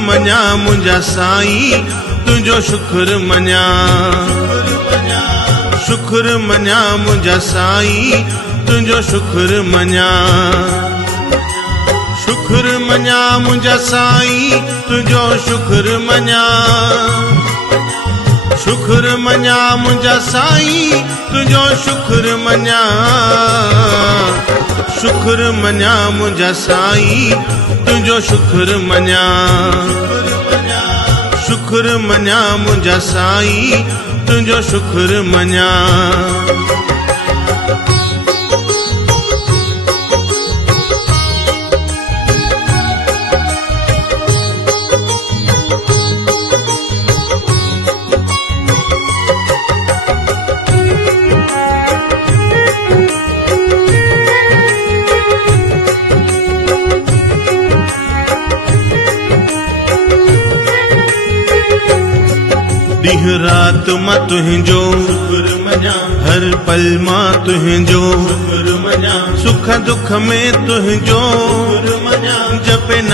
मञा मुंहिंजा साईं, तुंहिंजो शुक्र मञा। शुक्र मञा मुंहिंजा साईं, तुंहिंजो शुक्र मञा। शुक्र मञा मुंहिंजा साईं, तुंहिंजो शुक्र मञा। शुक्र मञा मुंहिंजा साईं, तुंहिंजो शुक्र मञा। शुक्र मञा मुंहिंजा साईं, तुंहिंजो शुक्र मञा। शुक्र मञा मुंहिंजा साईं, तुंहिंजो शुक्र मञा। ॾींह रात मां तुंहिंजो शुक्र मञा, हर पल मां तुंहिंजो शुक्र मञा। सुख दुख में तुंहिंजो शुक्र मञा, जपे न